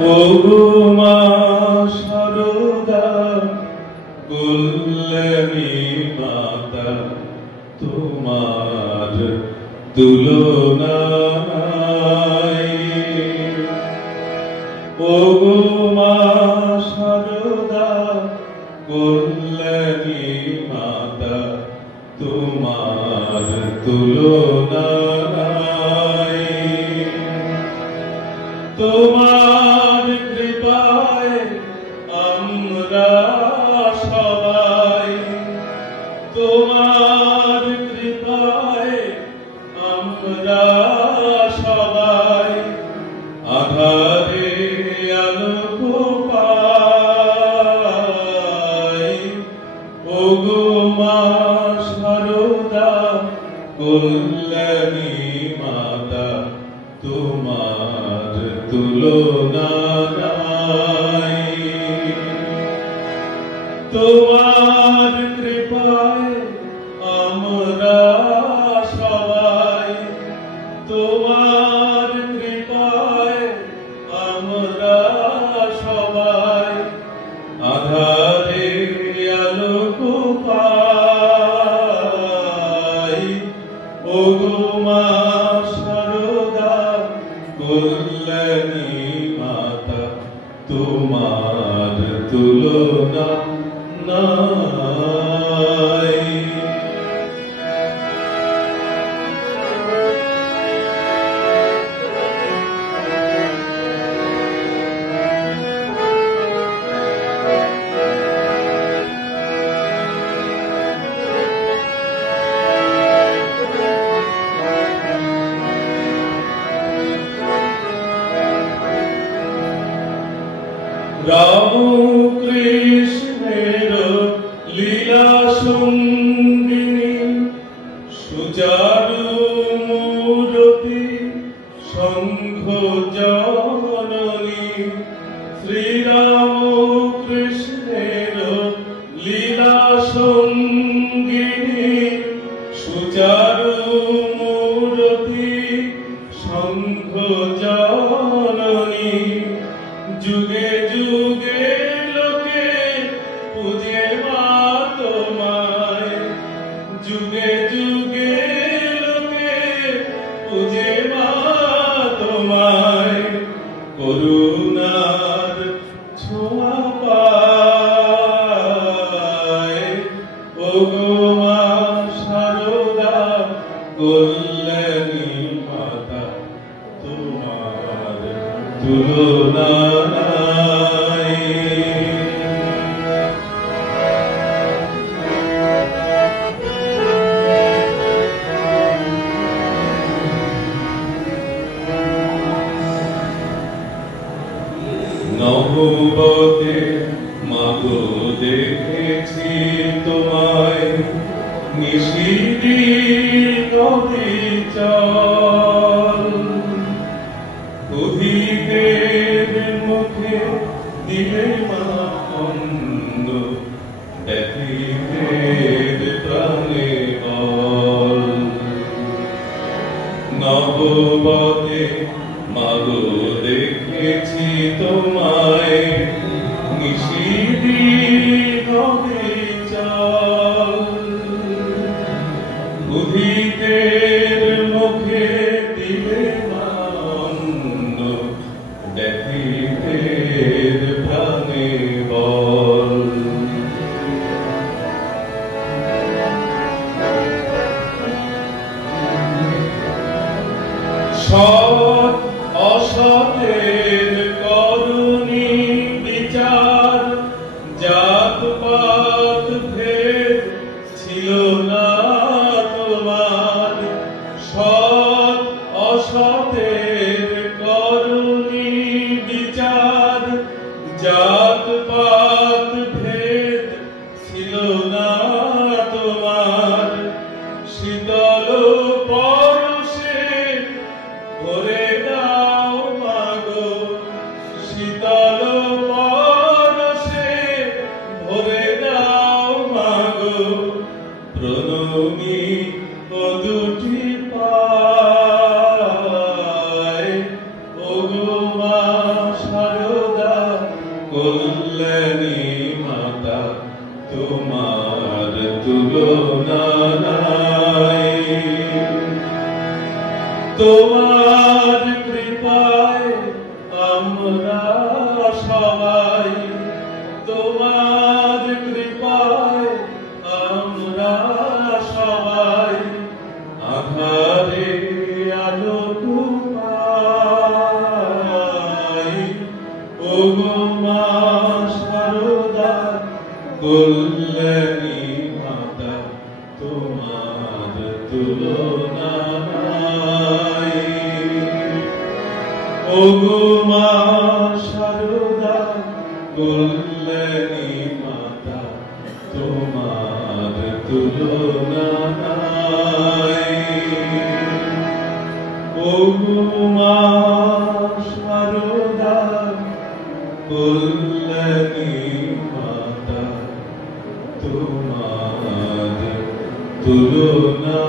ওগো মা সারদা কল্যাণী মাতা, তোমার তুলনা নাই। ওগো মা সারদা কল্যাণী মাতা, তোমার তুলনা নাই। তোমার কৃপায় আমরা সবাই, তোমার কৃপায় আমরা সবাই আধারে আলোক পাই। ওগো মা সারদা কল্যাণী মাতা, তোমার তুলনা নাই। তোমার কৃপায় আমরা সবাই, তোমার কৃপায় আমরা সবাই আধারে আলোক পাই। ওগো মা সারদা কল্যাণী মাতা, তোমার তুলনা নাই। রাম কৃষ্ণের লীলা সঙ্গিনী, সুচারু মূরতি শঙ্খ জননী। শ্রীরাম কৃষ্ণের লীলা সঙ্গিনী, সুচারু মূরতি শঙ্খ জননী। যুগে যুগে লোকে পূজে মা তোমায়, যুগে যুগে লোকে পূজে মা তোমায়। করুণার ছোঁয়া পায়। ওগো মা সারদা কল্যাণী মাতা, তোমার তুলনা নাই। নহবতে মাগো দেখেছি তোমায়, নিশিদি নদী চল। অধিকের মুখে দিলে মা অন্ন, ব্যথিতের প্রাণে বল। নববতে মাগো দেখেছি তোমায়, নিশিদি নদী চল। অধিকের মুখে দিলে মা অন্ন, ব্যথিতের প্রাণে বল। সৎ তোমার কৃপায় আমরা সবাই, তোমার কৃপায় আমরা সবাই আঁধারে আলো পাই। ওগো মা শারদা কল্যাণী মাতা, তোমার তুলনা নাই। ওগো মা শারদা কল্যাণী মাতা, তোমার তুলনা নাই। ওগো মা শারদা কল্যাণী মাতা, তোমার তুলনা